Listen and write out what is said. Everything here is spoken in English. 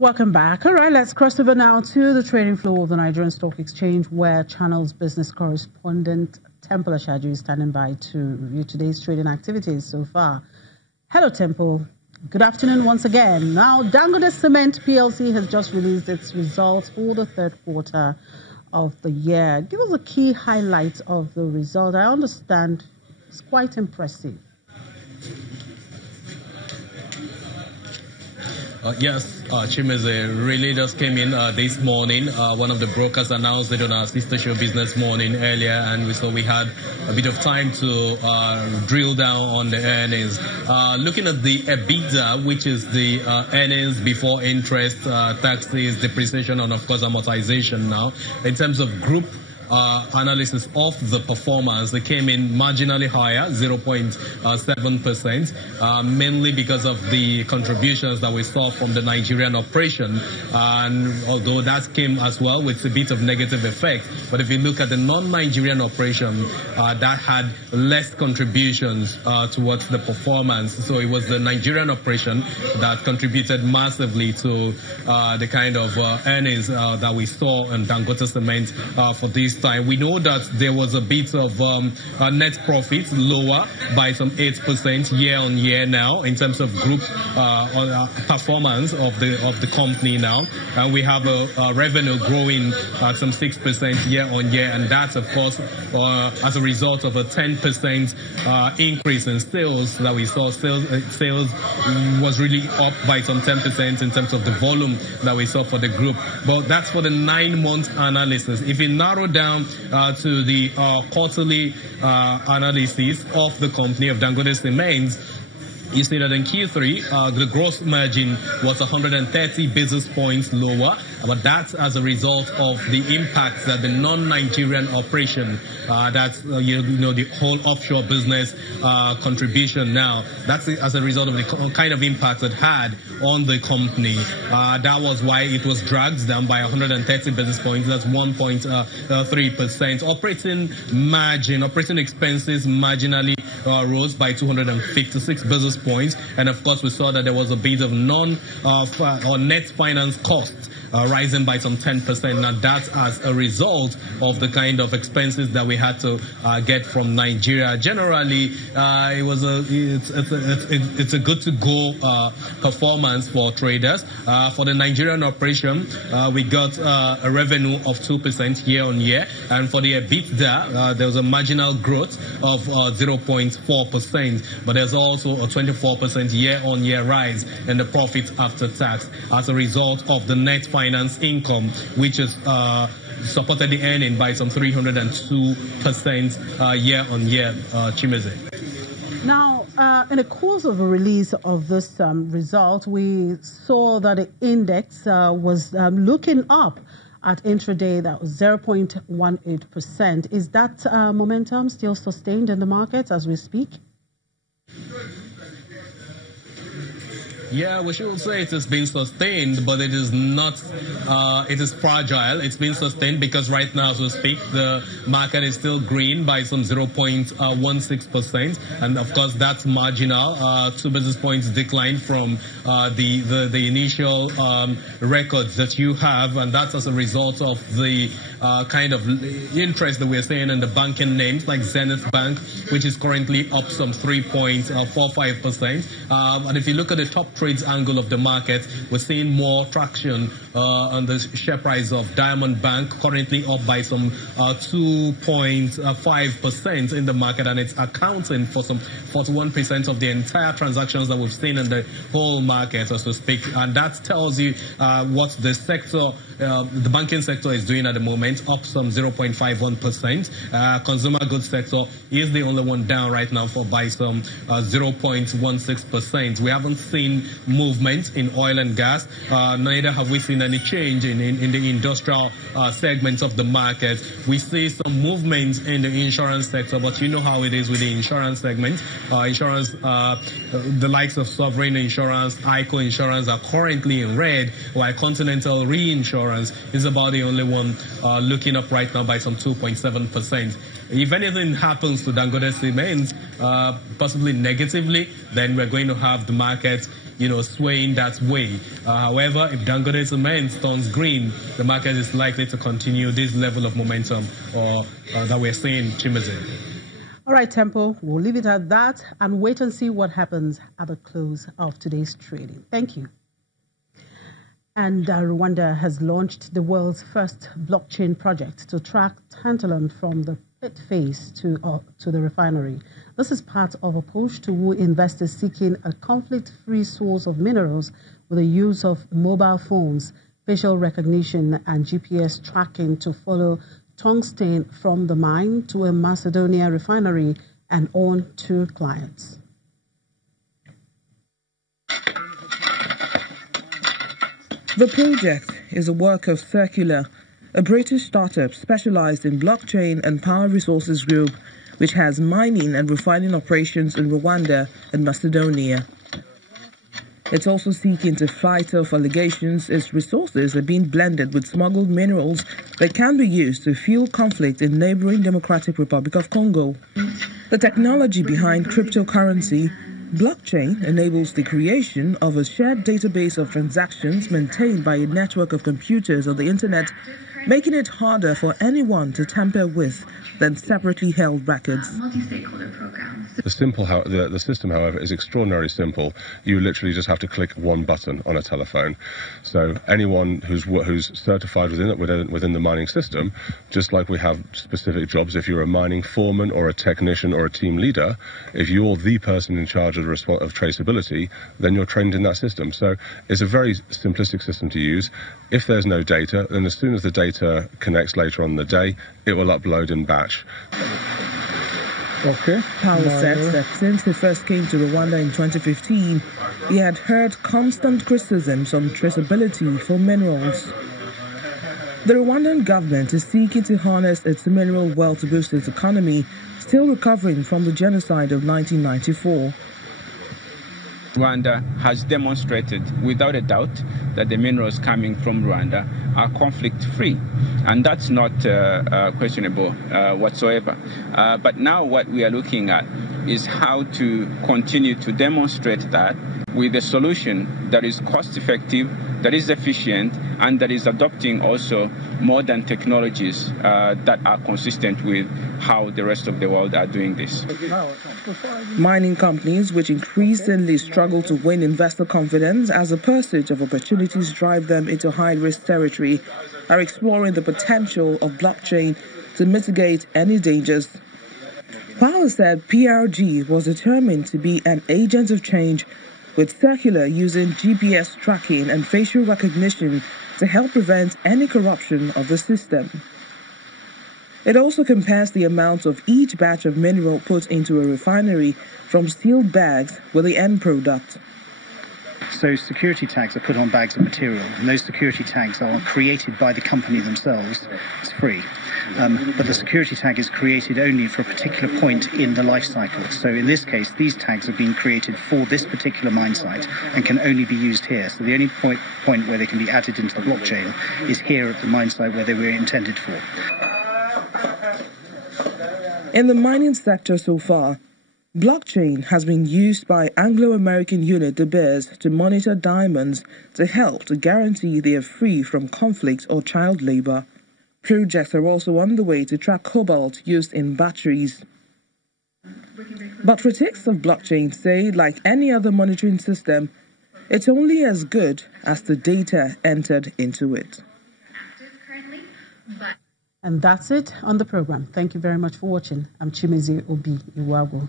Welcome back. All right, let's cross over now to the trading floor of the Nigerian Stock Exchange, where Channel's business correspondent Temple Ashaju is standing by to review today's trading activities so far. Hello, Temple. Good afternoon once again. Now, Dangote Cement PLC has just released its results for the third quarter of the year. Give us a key highlight of the result. I understand it's quite impressive. Yes, Chimeze really just came in this morning. One of the brokers announced it on our sister show Business Morning earlier, and we had a bit of time to drill down on the earnings. Looking at the EBITDA, which is the earnings before interest, taxes, depreciation, and of course amortization now. In terms of group analysis of the performance, they came in marginally higher, 0.7%, mainly because of the contributions that we saw from the Nigerian operation. And although that came as well with a bit of negative effect, but if you look at the non-Nigerian operation, that had less contributions towards the performance. So it was the Nigerian operation that contributed massively to the kind of earnings that we saw in Dangote Cement for this time. We know that there was a bit of net profit lower by some 8% year on year now in terms of group performance of the company now, and we have a revenue growing at some 6% year on year, and that's of course as a result of a 10% increase in sales that we saw. Sales was really up by some 10% in terms of the volume that we saw for the group, but that's for the 9-month analysis. If you narrow down to the quarterly analysis of the company of Dangote Cement, you see that in Q3, the gross margin was 130 basis points lower, but that's as a result of the impact that the non-Nigerian operation, that's the whole offshore business contribution now, that's as a result of the kind of impact it had on the company. That was why it was dragged down by 130 basis points. That's 1.3%. Operating expenses marginally rose by 256 basis points, and of course we saw that there was a bit of net finance costs rising by some 10%. Now that's as a result of the kind of expenses that we had to get from Nigeria. Generally, it's a good to go performance for traders. For the Nigerian operation, we got a revenue of 2% year on year, and for the EBITDA, there was a marginal growth of 0.4%, but there's also a 24% year on year rise in the profit after tax as a result of the net finance income, which is supported the earning by some 302% year on year. Chimeze. Now, in the course of the release of this result, we saw that the index was looking up at intraday. That was 0.18%. Is that momentum still sustained in the markets as we speak? Yeah, we should say it has been sustained, but it is not, it is fragile. It's been sustained because right now as we speak, the market is still green by some 0.16%. And of course, that's marginal. 2 basis points decline from the initial records that you have. And that's as a result of the kind of interest that we're seeing in the banking names like Zenith Bank, which is currently up some 3.45%. And if you look at the top trades angle of the market, we're seeing more traction on the share price of Diamond Bank, currently up by some 2.5% in the market, and it's accounting for some 41% of the entire transactions that we've seen in the whole market, so to speak. And that tells you what the sector, the banking sector is doing at the moment, up some 0.51%. Consumer goods sector is the only one down right now by some 0.16%. We haven't seen movement in oil and gas, neither have we seen any change in the industrial segments of the market. We see some movement in the insurance sector, but you know how it is with the insurance segment. The likes of Sovereign Insurance, ICO Insurance are currently in red, while Continental Reinsurance is about the only one looking up right now by some 2.7%. if anything happens to Dangote Cement, possibly negatively, then we're going to have the market, swaying that way. However, if Dangote Cement turns green, the market is likely to continue this level of momentum that we're seeing, Chimeze. All right, Temple, we'll leave it at that and wait and see what happens at the close of today's trading. Thank you. And Rwanda has launched the world's first blockchain project to track tantalum from the pit phase to the refinery. This is part of a push to woo investors seeking a conflict-free source of minerals with the use of mobile phones, facial recognition, and GPS tracking to follow tungsten from the mine to a Macedonia refinery and on to clients. The project is a work of Circular, a British startup specialized in blockchain and power resources group, which has mining and refining operations in Rwanda and Macedonia. It's also seeking to fight off allegations its resources are being blended with smuggled minerals that can be used to fuel conflict in neighboring Democratic Republic of Congo. The technology behind cryptocurrency, blockchain, enables the creation of a shared database of transactions maintained by a network of computers on the internet, making it harder for anyone to tamper with than separately held records. The system, however, is extraordinarily simple. You literally just have to click one button on a telephone. So anyone who's certified within the mining system, just like we have specific jobs, if you're a mining foreman or a technician or a team leader, if you're the person in charge of traceability, then you're trained in that system. So it's a very simplistic system to use. If there's no data, then as soon as the data connects later on in the day, it will upload in batch. Okay. Powell said that since he first came to Rwanda in 2015, he had heard constant criticisms on traceability for minerals. The Rwandan government is seeking to harness its mineral wealth to boost its economy, still recovering from the genocide of 1994. Rwanda has demonstrated without a doubt that the minerals coming from Rwanda are conflict-free, and that's not questionable whatsoever. But now what we are looking at is how to continue to demonstrate that with a solution that is cost-effective, that is efficient, and that is adopting also modern technologies that are consistent with how the rest of the world are doing this. Mining companies, which increasingly struggle to win investor confidence as a pursuit of opportunities drive them into high-risk territory, are exploring the potential of blockchain to mitigate any dangers. Powell said PRG was determined to be an agent of change, with Circular using GPS tracking and facial recognition to help prevent any corruption of the system. It also compares the amount of each batch of mineral put into a refinery from sealed bags with the end product. So security tags are put on bags of material, and those security tags are created by the company themselves. It's free. But the security tag is created only for a particular point in the life cycle. So in this case, these tags have been created for this particular mine site and can only be used here. So the only point where they can be added into the blockchain is here at the mine site where they were intended for. In the mining sector so far, blockchain has been used by Anglo-American unit De Beers to monitor diamonds to help to guarantee they are free from conflict or child labor. Projects are also on the way to track cobalt used in batteries. But critics of blockchain say, like any other monitoring system, it's only as good as the data entered into it. And that's it on the program. Thank you very much for watching. I'm Chimeze Obi Iwago.